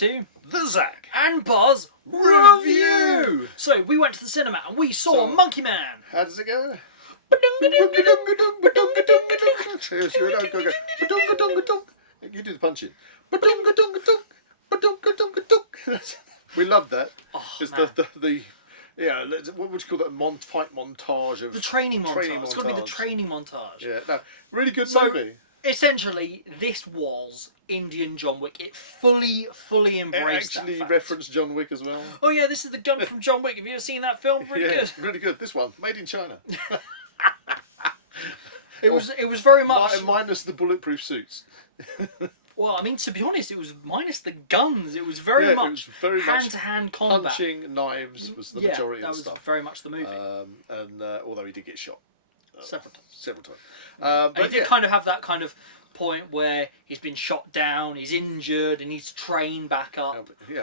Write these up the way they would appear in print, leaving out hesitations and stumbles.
to the Zak and Buzz Review. So we went to the cinema and we saw Monkey Man. How does it go? You do the punching. We love that. Oh, it's man. the yeah. What would you call that? Fight montage of The training montage. It's got to be the training montage. Yeah, no, really good movie. Essentially, this was Indian John Wick. It fully embraced that fact. Referenced John Wick as well. Oh yeah, this is the gun from John Wick. Have you ever seen that film? Really good. Really good. This one, made in China. It was very much minus the bulletproof suits. Well, I mean, to be honest, it was minus the guns. It was very much hand-to-hand combat. Punching, knives was the majority of the stuff. That was very much the movie. Although he did get shot. Several times. But he did kind of have that kind of point where he's been shot down, he's injured, and needs to train back up. Do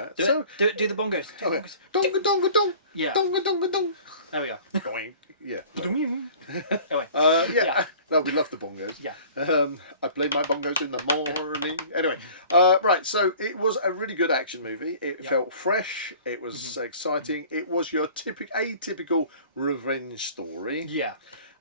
the bongos. Donga donga dong. Yeah. Donga donga dong. There we go. Going. Yeah. Anyway. No, we love the bongos. Yeah. I played my bongos in the morning. Anyway, right. So it was a really good action movie. It felt fresh. It was exciting. It was your atypical revenge story. Yeah.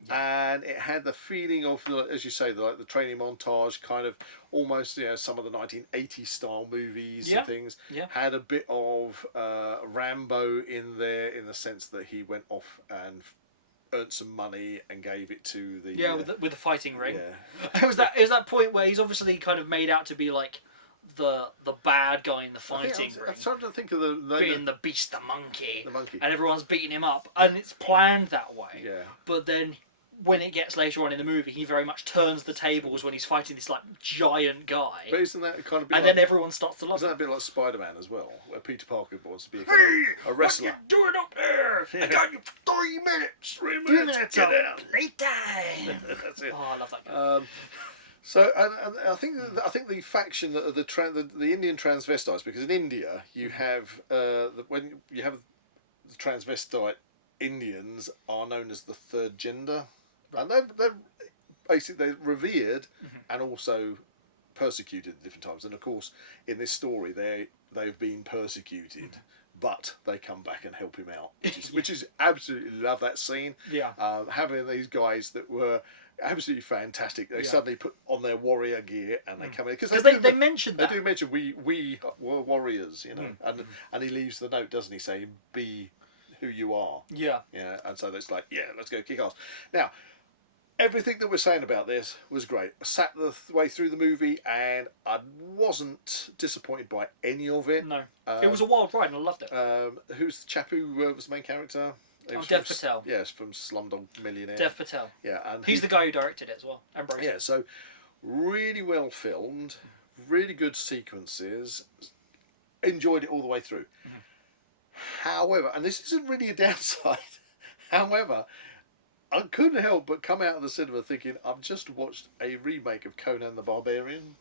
And it had the feeling of, as you say, the training montage, kind of almost, some of the 1980s style movies and things. Yeah. Had a bit of Rambo in there, in the sense that he went off and earned some money and gave it to the with the fighting ring. Yeah. It was that point where he's obviously kind of made out to be like the bad guy in the fighting ring. I'm trying to think of the name. Being the beast, the monkey. The monkey. And everyone's beating him up, and it's planned that way. Yeah. But then, when it gets later on in the movie, he very much turns the tables when he's fighting this like giant guy. But isn't that kind of? Then everyone starts to love. Isn't that a bit like Spider-Man as well, where Peter Parker wants to be a wrestler? What you doing up there? I got you for 3 minutes. 3 minutes. Get out. Playtime. That's it. Oh, I love that guy. So, and I think the faction that are the Indian transvestites, because in India you have when you have the transvestite Indians are known as the third gender, and they're basically revered and also persecuted at different times. And of course, in this story, they've been persecuted. But they come back and help him out, which is absolutely love that scene. Yeah, having these guys that were absolutely fantastic. They suddenly put on their warrior gear and they come in because they mentioned that. They do mention we were warriors, and he leaves the note, doesn't he? Saying be who you are. Yeah. Yeah, and so it's like let's go kick ass. Now, everything that we're saying about this was great. I sat the way through the movie and I wasn't disappointed by any of it. No, it was a wild ride and I loved it. Who's the chap who was the main character? Dev Patel. Yes, from Slumdog Millionaire. Dev Patel. Yeah, and he's the guy who directed it as well. Yeah, so really well filmed, really good sequences. Enjoyed it all the way through. However, and this isn't really a downside. However, I couldn't help but come out of the cinema thinking I've just watched a remake of Conan the Barbarian.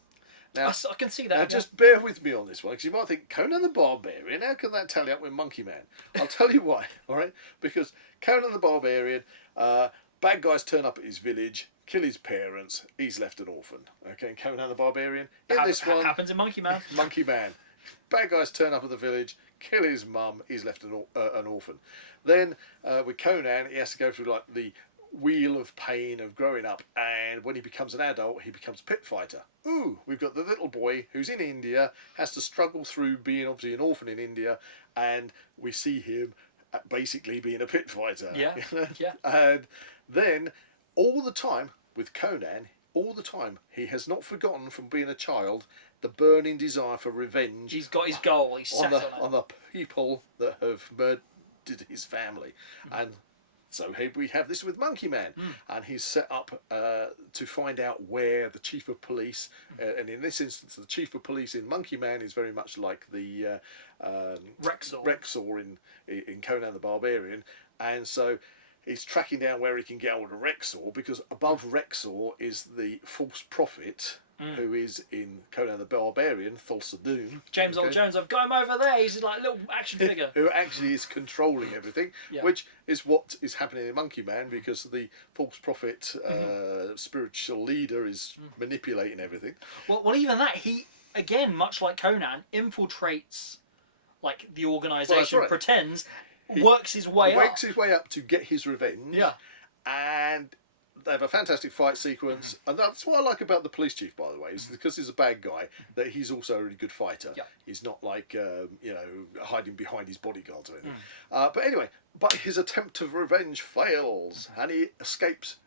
Now, I can see that. Now, just bear with me on this one, because you might think, Conan the Barbarian, how can that tally up with Monkey Man? I'll tell you why, all right? Because Conan the Barbarian, bad guys turn up at his village, kill his parents, he's left an orphan. Okay, and Conan the Barbarian, this one... happens in Monkey Man. Monkey Man. Bad guys turn up at the village, kill his mum, he's left an orphan. Then, with Conan, he has to go through, like, the wheel of pain of growing up, and when he becomes an adult he becomes a pit fighter. Ooh, we've got the little boy who's in India, has to struggle through being obviously an orphan in India, and we see him basically being a pit fighter. Yeah. And then all the time with Conan, he has not forgotten from being a child the burning desire for revenge. He's got his goal. He's set on the people that have murdered his family. And so here we have this with Monkey Man, and he's set up to find out where the chief of police, and in this instance, the chief of police in Monkey Man is very much like the Rexor in Conan the Barbarian, and so he's tracking down where he can get hold of Rexor, because above Rexor is the false prophet. Who is in Conan the Barbarian, Thulsa Doom. James Earl Jones, I've got him over there. He's like a little action figure. Who actually is controlling everything, which is what is happening in Monkey Man, because the false prophet spiritual leader is manipulating everything. Well, even that, he again, much like Conan, infiltrates like the organisation, right. pretends, works his way up. Works his way up to get his revenge. Yeah. And they have a fantastic fight sequence, and that's what I like about the police chief, by the way, is because he's a bad guy, that he's also a really good fighter. Yeah. He's not like you know, hiding behind his bodyguards or anything. But anyway, his attempt of revenge fails, and he escapes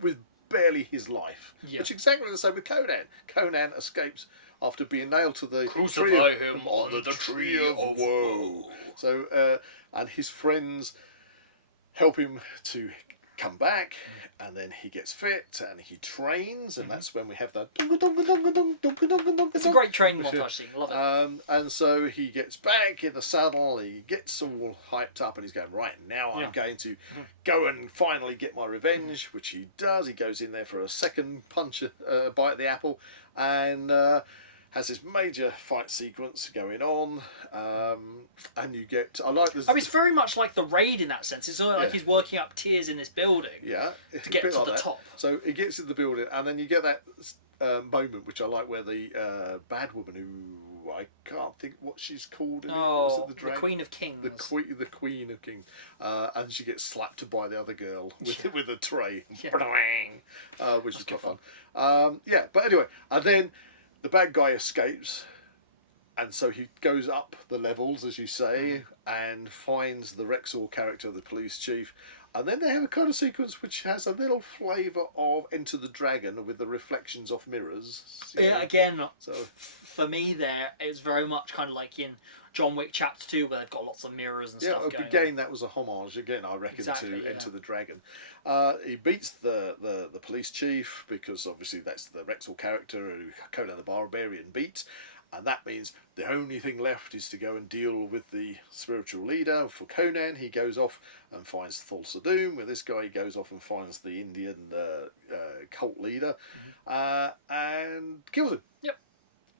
with barely his life. Yeah. Which is exactly the same with Conan. Conan escapes after being nailed to the Crucify him on the tree of woe. So, and his friends help him to come back, and then he gets fit and he trains, and that's when we have that. It's a great training montage scene. Love it. And so he gets back in the saddle. He gets all hyped up, and he's going, right now. I'm going to go and finally get my revenge, which he does. He goes in there for a second punch, bite of the apple, and has this major fight sequence going on, and you get. I like this. I mean, it's very much like the Raid in that sense. It's sort of like he's working up tiers in this building. Yeah, to get to the top. So he gets in the building, and then you get that moment, which I like, where the bad woman, who I can't think what she's called. The Queen of Kings. The Queen of Kings, and she gets slapped by the other girl with a tray, which is quite fun. But anyway, and then the bad guy escapes, and so he goes up the levels, as you say, and finds the Rexall character, the police chief. And then they have a kind of sequence which has a little flavour of Enter the Dragon with the reflections off mirrors. Again, for me there, it's very much kind of like in John Wick Chapter 2, where they've got lots of mirrors and stuff going again, that was a homage, again, I reckon, to Enter the Dragon. He beats the police chief, because obviously that's the Rexall character who Conan the Barbarian beats. And that means the only thing left is to go and deal with the spiritual leader. For Conan, he goes off and finds Thulsa Doom. With this guy, he goes off and finds the Indian cult leader and kills him. Yep.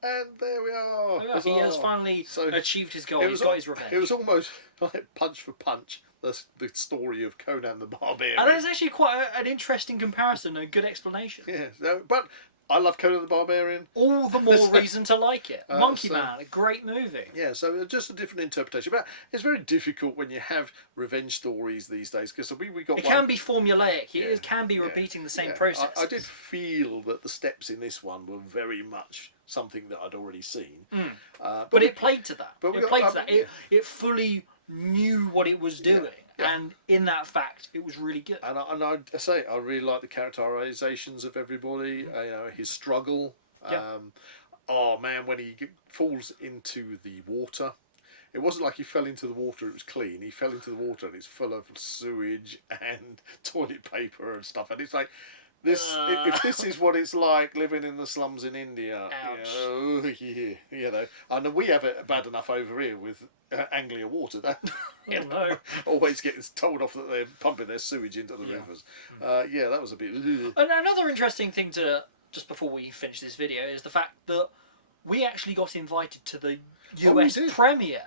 And there we are. Yeah, he has finally achieved his goal. He's got his revenge. It was almost like punch for punch, the story of Conan the Barbarian. And it's actually quite an interesting comparison, a good explanation. Yeah, but I love Conan the Barbarian. All the more reason to like it. Monkey Man, a great movie. Yeah, so just a different interpretation. But it's very difficult when you have revenge stories these days, because we got. It can be formulaic. It can be repeating the same process. I did feel that the steps in this one were very much something that I'd already seen. But it played to that. It fully knew what it was doing. Yeah. And in that fact, it was really good. And I say, I really like the characterizations of everybody. You know, his struggle. Oh man, when he falls into the water, it wasn't like he fell into the water; it was clean. He fell into the water and it's full of sewage and toilet paper and stuff. And it's like, if this is what it's like living in the slums in India, you know, and we have it bad enough over here with Anglia Water. That always gets told off that they're pumping their sewage into the rivers. That was a bit. And another interesting thing to just before we finish this video is the fact that we actually got invited to the US premiere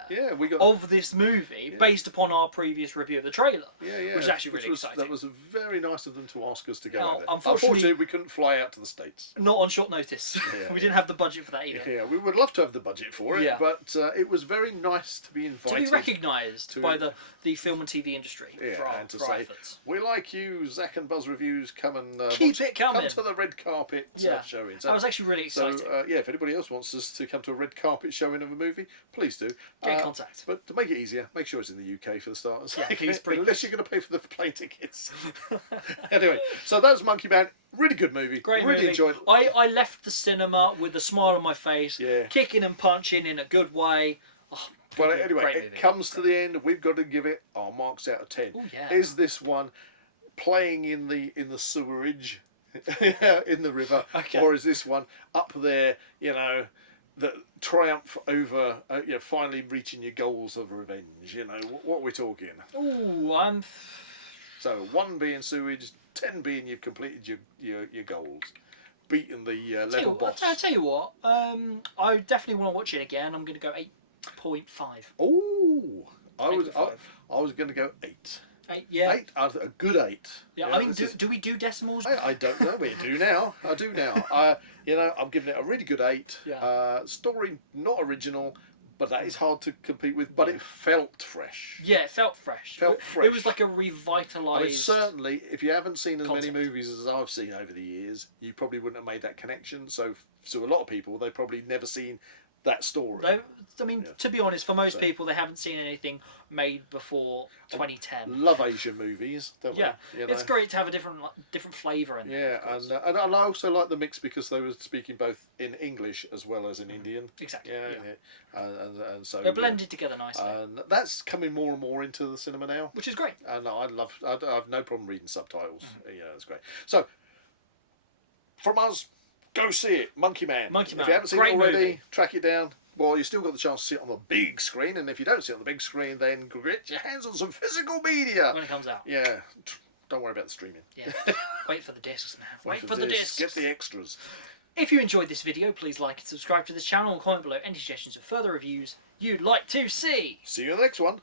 of this movie based upon our previous review of the trailer. Which is actually really exciting. That was very nice of them to ask us to go over. Unfortunately, we couldn't fly out to the States. Not on short notice. We didn't have the budget for that either. Yeah, we would love to have the budget for it, but it was very nice to be invited. To be recognised by the film and TV industry for our efforts. We like you, Zak and Buzz Reviews. Come and keep it coming. Come to the red carpet showing. That was actually really exciting. So, if anybody else wants us to come to a red carpet showing of a movie, please do. Get in contact. But to make it easier, make sure it's in the UK for the starters. Yeah, please. Unless you're going to pay for the plane tickets. Anyway, so that was Monkey Man. Really good movie. Great really movie. Enjoyed it. I left the cinema with a smile on my face, kicking and punching in a good way. Oh, well, anyway, it comes to the end. We've got to give it our marks out of 10. Ooh, yeah. Is this one playing in the sewerage in the river, or is this one up there? You know, the triumph over finally reaching your goals of revenge. You know what we're talking. Ooh, So 1 being sewage, 10 being you've completed your goals, beaten the level boss. I'll tell you what. I definitely want to watch it again. I'm going to go 8.5. Oh, I was going to go 8. 8, yeah. 8, a good 8. Yeah, I mean, do we do decimals? I don't know. We do now. I do now. You know, I'm giving it a really good 8. Yeah. Story not original, but that is hard to compete with. But it felt fresh. Yeah, it felt fresh. It was like a revitalised. I mean, certainly, if you haven't seen as concept. many movies as I've seen over the years, you probably wouldn't have made that connection. So a lot of people, they've probably never seen that story. I mean, to be honest, for most people, they haven't seen anything made before 2010. Love Asian movies, don't we? Yeah, You know? it's great to have a different flavour in there. Yeah, and I also like the mix because they were speaking both in English as well as in Indian. Exactly. Yeah. And so they're blended together nicely. And that's coming more and more into the cinema now, which is great. And I have no problem reading subtitles. Yeah, that's great. So from us, go see it, Monkey Man. Monkey Man. If you haven't seen Great it already, movie. track it down. Well, you still got the chance to see it on the big screen, and if you don't see it on the big screen, then get your hands on some physical media when it comes out. Yeah, don't worry about the streaming. Yeah, wait for the discs, man. Wait for the discs. Get the extras. If you enjoyed this video, please like and subscribe to this channel and comment below any suggestions of further reviews you'd like to see. See you in the next one.